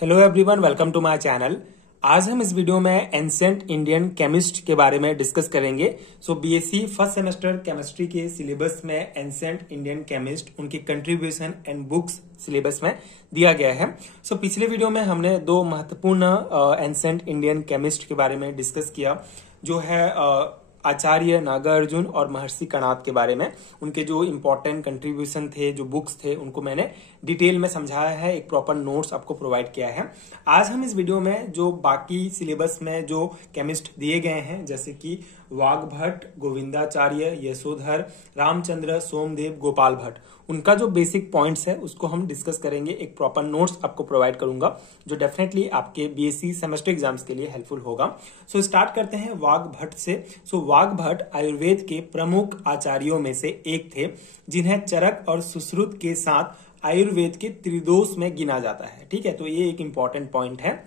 Hello everyone, welcome to my channel. आज हम इस वीडियो में एंशिएंट इंडियन केमिस्ट के बारे में डिस्कस करेंगे। बीएससी फर्स्ट सेमेस्टर केमिस्ट्री के सिलेबस में एंशिएंट इंडियन केमिस्ट उनके कंट्रीब्यूशन एंड बुक्स सिलेबस में दिया गया है। पिछले वीडियो में हमने दो महत्वपूर्ण एंशिएंट इंडियन केमिस्ट के बारे में डिस्कस किया, जो है आचार्य नागार्जुन और महर्षि कणाद के बारे में। उनके जो इंपॉर्टेंट कंट्रीब्यूशन थे, जो बुक्स थे, उनको मैंने डिटेल में समझाया है, एक प्रॉपर नोट्स आपको प्रोवाइड किया है। आज हम इस वीडियो में जो बाकी सिलेबस में जो केमिस्ट दिए गए हैं, जैसे कि वाघभट्ट, गोविंदाचार्य, यशोधर, रामचंद्र, सोमदेव, गोपाल भट्ट, उनका जो बेसिक पॉइंट्स है उसको हम डिस्कस करेंगे। एक प्रॉपर नोट्स आपको प्रोवाइड करूंगा जो डेफिनेटली आपके बीएससी सेमेस्टर एग्जाम्स के लिए हेल्पफुल होगा। स्टार्ट करते हैं वाघभट्ट से। वाघभट्ट आयुर्वेद के प्रमुख आचार्यों में से एक थे, जिन्हें चरक और सुश्रुत के साथ आयुर्वेद के त्रिदोष में गिना जाता है। ठीक है, तो ये एक इंपॉर्टेंट पॉइंट है।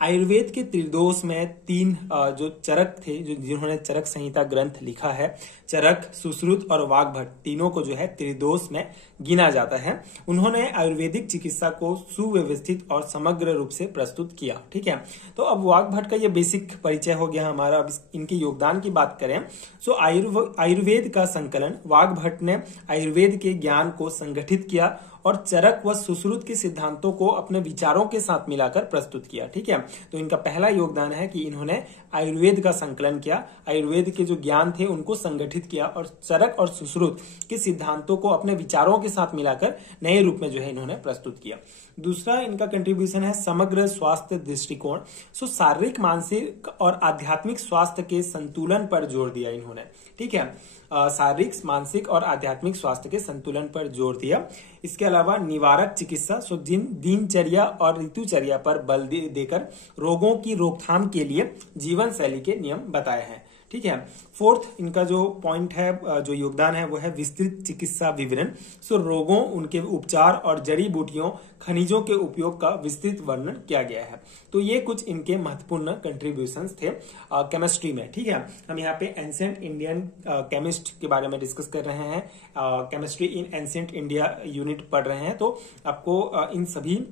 आयुर्वेद के त्रिदोष में तीन जो चरक थे, जिन्होंने चरक संहिता ग्रंथ लिखा है, चरक, सुश्रुत और वाघभट्ट, तीनों को जो है त्रिदोष में गिना जाता है। उन्होंने आयुर्वेदिक चिकित्सा को सुव्यवस्थित और समग्र रूप से प्रस्तुत किया। ठीक है, तो अब वाघभट्ट का ये बेसिक परिचय हो गया हमारा। अब इनके योगदान की बात करें तो आयुर्वेद का संकलन, वाघभट्ट ने आयुर्वेद के ज्ञान को संगठित किया और चरक व सुश्रुत के सिद्धांतों को अपने विचारों के साथ मिलाकर प्रस्तुत किया। ठीक है, तो इनका पहला योगदान है कि इन्होंने आयुर्वेद का संकलन किया, आयुर्वेद के जो ज्ञान थे उनको संगठित किया और चरक और सुश्रुत के सिद्धांतों को अपने विचारों के साथ मिलाकर नए रूप में जो है इन्होंने प्रस्तुत किया। दूसरा इनका कंट्रीब्यूशन है समग्र स्वास्थ्य दृष्टिकोण। शारीरिक, मानसिक और आध्यात्मिक स्वास्थ्य के संतुलन पर जोर दिया इन्होंने। ठीक है, शारीरिक, मानसिक और आध्यात्मिक स्वास्थ्य के संतुलन पर जोर दिया। इसके अलावा निवारक चिकित्सा, दिनचर्या और ऋतुचर्या पर बल देकर रोगों की रोकथाम के लिए जीवन शैली के नियम बताए हैं। ठीक है, फोर्थ इनका जो पॉइंट है, जो योगदान है, वो है विस्तृत चिकित्सा विवरण। रोगों, उनके उपचार और जड़ी बूटियों, खनिजों के उपयोग का विस्तृत वर्णन किया गया है। तो ये कुछ इनके महत्वपूर्ण कंट्रीब्यूशंस थे केमिस्ट्री में। ठीक है, हम यहाँ पे एंशिएंट इंडियन केमिस्ट के बारे में डिस्कस कर रहे हैं। Chemistry in ancient India unit पढ़ रहे हैं, तो आपको इन सभी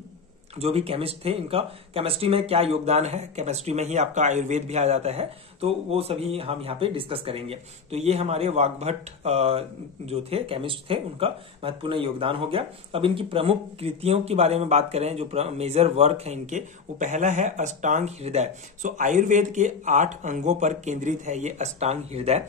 जो भी केमिस्ट थे, इनका केमिस्ट्री में क्या योगदान है, केमिस्ट्री में ही आपका आयुर्वेद भी आ जाता है, तो वो सभी हम यहाँ पे डिस्कस करेंगे। तो ये हमारे वाघभट्ट जो थे, केमिस्ट थे, उनका महत्वपूर्ण योगदान हो गया। अब इनकी प्रमुख कृतियों के बारे में बात करें, जो मेजर वर्क है इनके, वो पहला है अष्टांग हृदय। आयुर्वेद के 8 अंगों पर केंद्रित है ये अष्टांग हृदय।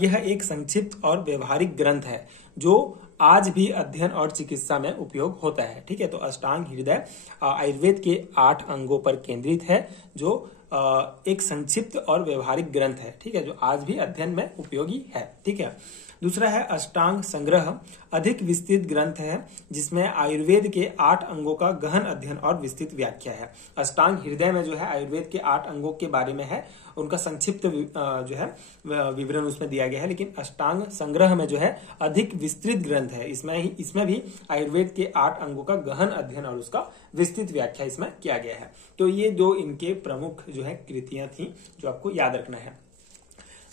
यह एक संक्षिप्त और व्यवहारिक ग्रंथ है जो आज भी अध्ययन और चिकित्सा में उपयोग होता है। ठीक है, तो अष्टांग हृदय आयुर्वेद के 8 अंगों पर केंद्रित है, जो एक संक्षिप्त और व्यवहारिक ग्रंथ है। ठीक है, जो आज भी अध्ययन में उपयोगी है। ठीक है, दूसरा है अष्टांग संग्रह, अधिक विस्तृत ग्रंथ है जिसमें आयुर्वेद के 8 अंगों का गहन अध्ययन और विस्तृत व्याख्या है। अष्टांग हृदय में जो है आयुर्वेद के 8 अंगों के बारे में है, उनका संक्षिप्त जो है विवरण उसमें दिया गया है, लेकिन अष्टांग संग्रह में जो है अधिक विस्तृत ग्रंथ है। इसमें भी आयुर्वेद के 8 अंगों का गहन अध्ययन और उसका विस्तृत व्याख्या इसमें किया गया है। तो ये दो इनके प्रमुख जो है कृतियां थी, जो आपको याद रखना है।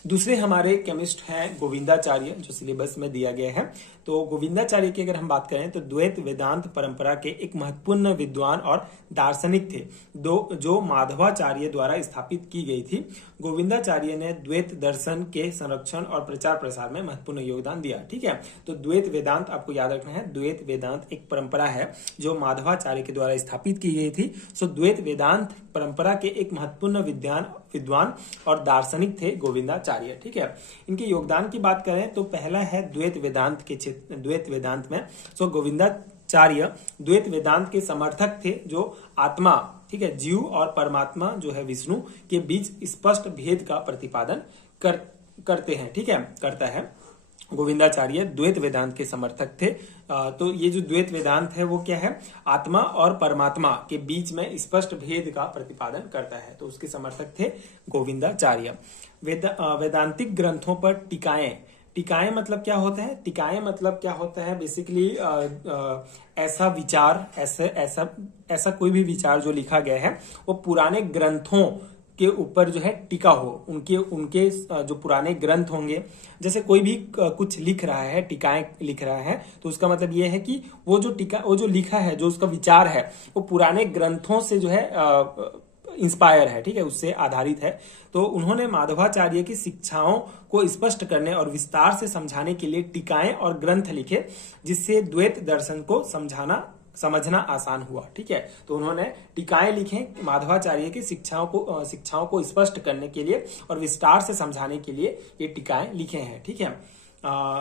दूसरे हमारे केमिस्ट हैं गोविंदाचार्य, जो सिलेबस में दिया गया है। तो गोविंदाचार्य की अगर हम बात करें तो द्वैत वेदांत परंपरा के एक महत्वपूर्ण विद्वान और दार्शनिक थे, जो माधवाचार्य द्वारा स्थापित की गई थी। गोविंदाचार्य ने द्वैत दर्शन के संरक्षण और प्रचार प्रसार में महत्वपूर्ण योगदान दिया। ठीक है, तो द्वैत वेदांत आपको याद रखना है। द्वैत वेदांत एक परंपरा है जो माधवाचार्य के द्वारा स्थापित की गई थी। द्वैत वेदांत परंपरा के एक महत्वपूर्ण विद्वान और दार्शनिक थे गोविंदाचार्य। ठीक है, इनके योगदान की बात करें तो पहला है द्वैत वेदांत में। गोविंदाचार्य द्वैत वेदांत के समर्थक थे, जो आत्मा, ठीक है, जीव और परमात्मा जो है विष्णु के बीच स्पष्ट भेद का प्रतिपादन करते हैं। ठीक है, करता है। गोविंदाचार्य द्वैत वेदांत के समर्थक थे। तो ये जो द्वैत वेदांत है वो क्या है, आत्मा और परमात्मा के बीच में स्पष्ट भेद का प्रतिपादन करता है, तो उसके समर्थक थे गोविंदाचार्य। वेदांतिक ग्रंथों पर टीकाएं मतलब क्या होता है? टीकाएं मतलब क्या होता है, बेसिकली ऐसा विचार, ऐसा कोई भी विचार जो लिखा गया है वो पुराने ग्रंथों के ऊपर जो है टिका हो, उनके उनके जो पुराने ग्रंथ होंगे, जैसे कोई भी कुछ लिख रहा है, टीकाएं लिख रहा है, तो उसका मतलब ये है कि वो जो लिखा है, जो उसका विचार है, वो पुराने ग्रंथों से जो है इंस्पायर है, ठीक है, उससे आधारित है। तो उन्होंने माधवाचार्य की शिक्षाओं को स्पष्ट करने और विस्तार से समझाने के लिए टीकाएं और ग्रंथ लिखे, जिससे द्वैत दर्शन को समझना आसान हुआ, ठीक है। तो उन्होंने टीकाएं लिखे माधवाचार्य की शिक्षाओं को स्पष्ट करने के लिए और विस्तार से समझाने के लिए ये टीकाएं लिखे हैं, ठीक है।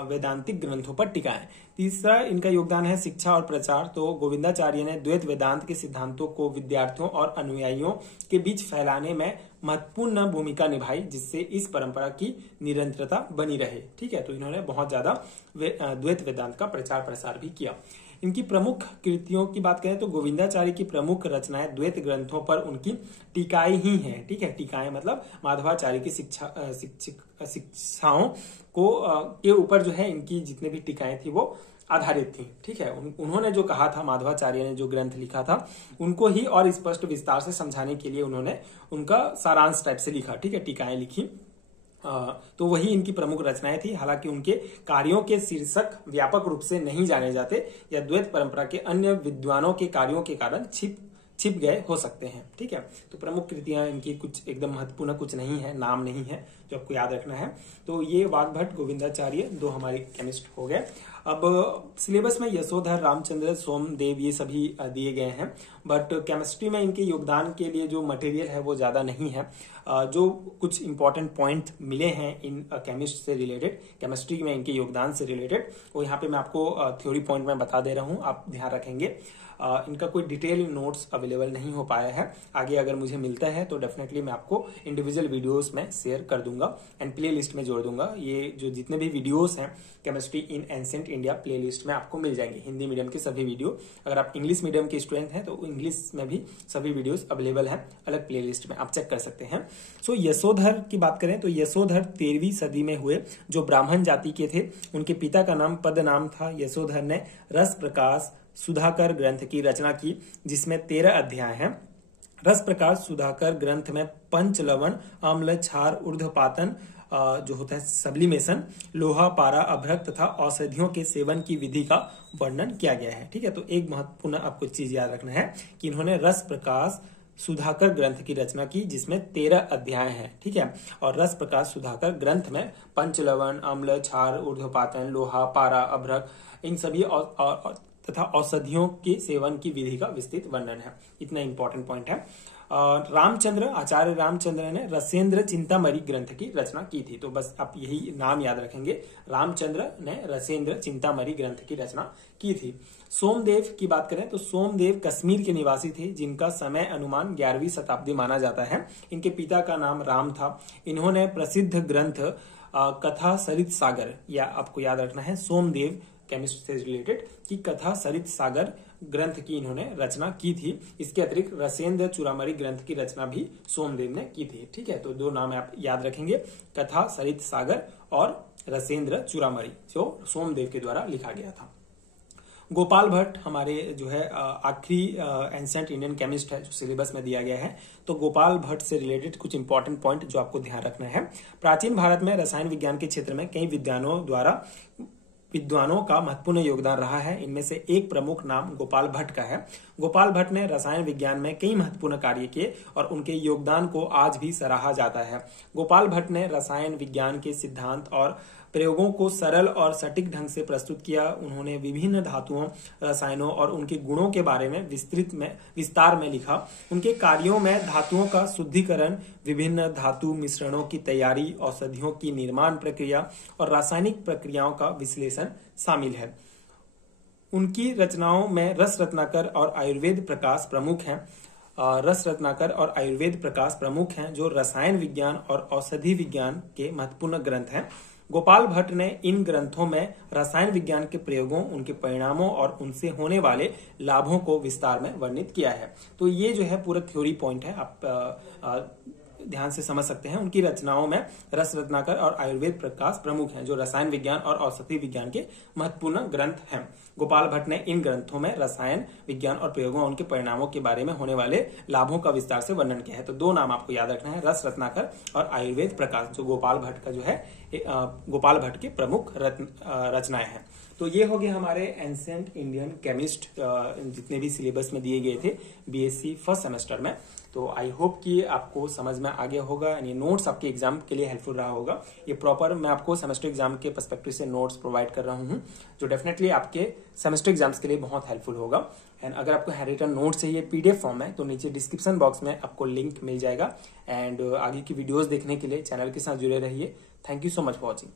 वेदांतिक ग्रंथों पर टीकाएं। तीसरा इनका योगदान है शिक्षा और प्रचार। तो गोविंदाचार्य ने द्वैत वेदांत के सिद्धांतों को विद्यार्थियों और अनुयायियों के बीच फैलाने में महत्वपूर्ण भूमिका निभाई, जिससे इस परंपरा की निरंतरता बनी रहे, ठीक है। तो इन्होंने बहुत ज्यादा द्वैत वेदांत का प्रचार प्रसार भी किया। इनकी प्रमुख कृतियों की बात करें तो गोविंदाचार्य की प्रमुख रचनाएं द्वैत ग्रंथों पर उनकी टीकाएं ही हैं, ठीक है। टीकाएं मतलब माधवाचार्य की शिक्षाओं को के ऊपर जो है इनकी जितने भी टीकाएं थी वो आधारित थी, ठीक है। उन्होंने जो कहा था, माधवाचार्य ने जो ग्रंथ लिखा था, उनको ही और स्पष्ट विस्तार से समझाने के लिए उन्होंने उनका सारांश टाइप से लिखा, ठीक है, टीकाएं लिखी। तो वही इनकी प्रमुख रचनाएं थी। हालांकि उनके कार्यों के शीर्षक व्यापक रूप से नहीं जाने जाते या द्वैत परंपरा के अन्य विद्वानों के कार्यों के कारण छिप गए हो सकते हैं, ठीक है। तो प्रमुख कृतियां इनकी कुछ एकदम महत्वपूर्ण कुछ नहीं है, नाम नहीं है जो आपको याद रखना है। तो ये वाग्भट, गोविंदाचार्य दो हमारे केमिस्ट हो गए। अब सिलेबस में यशोधर, रामचंद्र, सोमदेव ये सभी दिए गए हैं, बट केमिस्ट्री में इनके योगदान के लिए जो मटेरियल है वो ज्यादा नहीं है। जो कुछ इंपॉर्टेंट पॉइंट मिले हैं इन केमिस्ट से रिलेटेड, केमिस्ट्री में इनके योगदान से रिलेटेड, वो यहाँ पे मैं आपको थ्योरी पॉइंट में बता दे रहा हूँ, आप ध्यान रखेंगे। इनका कोई डिटेल नोट्स अवेलेबल नहीं हो पाया है। आगे अगर मुझे मिलता है तो डेफिनेटली मैं आपको इंडिविजुअल वीडियोस में शेयर कर दूंगा एंड प्ले लिस्ट में जोड़ दूंगा। ये जो जितने भी वीडियोस हैं chemistry in ancient India play list में आपको मिल जाएंगे, हिंदी मीडियम के सभी वीडियो। अगर आप इंग्लिश मीडियम के स्टूडेंट हैं तो इंग्लिश में भी सभी वीडियोस अवेलेबल हैं, अलग प्ले लिस्ट में आप चेक कर सकते हैं। सो यशोधर की बात करें तो यशोधर 13वीं सदी में हुए, जो ब्राह्मण जाति के थे। उनके पिता का नाम पद्मनाभ था। यशोधर ने रस प्रकाश सुधाकर ग्रंथ की रचना की, जिसमें 13 अध्याय हैं। रस प्रकाश सुधाकर ग्रंथ में पंच लवण, अम्ल, क्षार, ऊर्ध्वपातन जो होता है सब्लिमेशन, लोहा, पारा, अभ्रक तथा औषधियों के सेवन की विधि का वर्णन किया गया है, ठीक है। तो एक महत्वपूर्ण आपको चीज याद रखना है कि इन्होंने रस प्रकाश सुधाकर ग्रंथ की रचना की, जिसमें 13 अध्याय हैं, ठीक है। और रस प्रकाश सुधाकर ग्रंथ में पंचलवण, अम्ल, क्षार, ऊर्ध्वपातन, लोहा, पारा, अभ्रक इन सभी तथा औषधियों के सेवन की विधि का विस्तृत वर्णन है। इतना इंपॉर्टेंट पॉइंट है। रामचंद्र, आचार्य रामचंद्र ने रसेंद्र चिंतामणि ग्रंथ की रचना की थी। तो बस आप यही नाम याद रखेंगे, रामचंद्र ने रसेंद्र चिंतामणि ग्रंथ की रचना की थी। सोमदेव की बात करें तो सोमदेव कश्मीर के निवासी थे, जिनका समय अनुमान 11वीं शताब्दी माना जाता है। इनके पिता का नाम राम था। इन्होंने प्रसिद्ध ग्रंथ कथा सरित सागर, या आपको याद रखना है सोमदेव केमिस्ट से रिलेटेड, की कथा सरित सागर ग्रंथ की इन्होंने रचना की थी। इसके अतिरिक्त रसेंद्र चूड़ामणि ग्रंथ की रचना भी सोमदेव ने की थी, ठीक है। तो दो नाम आप याद रखेंगे, कथा सरित सागर और रसेंद्र चूड़ामणि, जो सोमदेव के द्वारा लिखा गया था। गोपाल भट्ट हमारे जो है आखिरी एंशिएंट इंडियन केमिस्ट है जो सिलेबस में दिया गया है। तो गोपाल भट्ट से रिलेटेड कुछ इंपॉर्टेंट पॉइंट जो आपको ध्यान रखना है। प्राचीन भारत में रसायन विज्ञान के क्षेत्र में कई विद्वानों का महत्वपूर्ण योगदान रहा है। इनमें से एक प्रमुख नाम गोपाल भट्ट का है। गोपाल भट्ट ने रसायन विज्ञान में कई महत्वपूर्ण कार्य किए और उनके योगदान को आज भी सराहा जाता है। गोपाल भट्ट ने रसायन विज्ञान के सिद्धांत और प्रयोगों को सरल और सटीक ढंग से प्रस्तुत किया। उन्होंने विभिन्न धातुओं, रसायनों और उनके गुणों के बारे में विस्तार में लिखा। उनके कार्यों में धातुओं का शुद्धिकरण, विभिन्न धातु मिश्रणों की तैयारी, औषधियों की निर्माण प्रक्रिया और रासायनिक प्रक्रियाओं का विश्लेषण शामिल है। उनकी रचनाओं में रस रत्नाकर और आयुर्वेद प्रकाश प्रमुख हैं। रस रत्नाकर और आयुर्वेद प्रकाश प्रमुख हैं, जो रसायन विज्ञान और औषधि विज्ञान के महत्वपूर्ण ग्रंथ हैं। गोपाल भट्ट ने इन ग्रंथों में रसायन विज्ञान के प्रयोगों, उनके परिणामों और उनसे होने वाले लाभों को विस्तार में वर्णित किया है। तो ये जो है पूरा थ्योरी पॉइंट है, आप ध्यान से समझ सकते हैं। उनकी रचनाओं में रस रत्नाकर और आयुर्वेद प्रकाश प्रमुख हैं, जो रसायन विज्ञान और औषधि विज्ञान के महत्वपूर्ण ग्रंथ हैं। गोपाल भट्ट ने इन ग्रंथों में रसायन विज्ञान और प्रयोगों और उनके परिणामों के बारे में होने वाले लाभों का विस्तार से वर्णन किया है। तो दो नाम आपको याद रखना है, रस रत्नाकर और आयुर्वेद प्रकाश, जो गोपाल भट्ट का जो है गोपाल भट्ट के प्रमुख रचनाएं हैं। तो ये हो गया हमारे एंसेंट इंडियन केमिस्ट जितने भी सिलेबस में दिए गए थे बीएससी फर्स्ट सेमेस्टर में। तो आई होप कि आपको समझ में आ गया होगा, यानी नोट्स आपके एग्जाम के लिए हेल्पफुल रहा होगा। ये प्रॉपर मैं आपको सेमेस्टर एग्जाम के पर्सपेक्टिव से नोट्स प्रोवाइड कर रहा हूँ, जो डेफिनेटली आपके सेमेस्टर एग्जाम्स के लिए बहुत हेल्पफुल होगा। एंड अगर आपको हैंड रिटन नोट चाहिए पीडीएफ फॉर्म में, तो नीचे डिस्क्रिप्शन बॉक्स में आपको लिंक मिल जाएगा। एंड आगे की वीडियोज देखने के लिए चैनल के साथ जुड़े रहिए। Thank you so much for watching.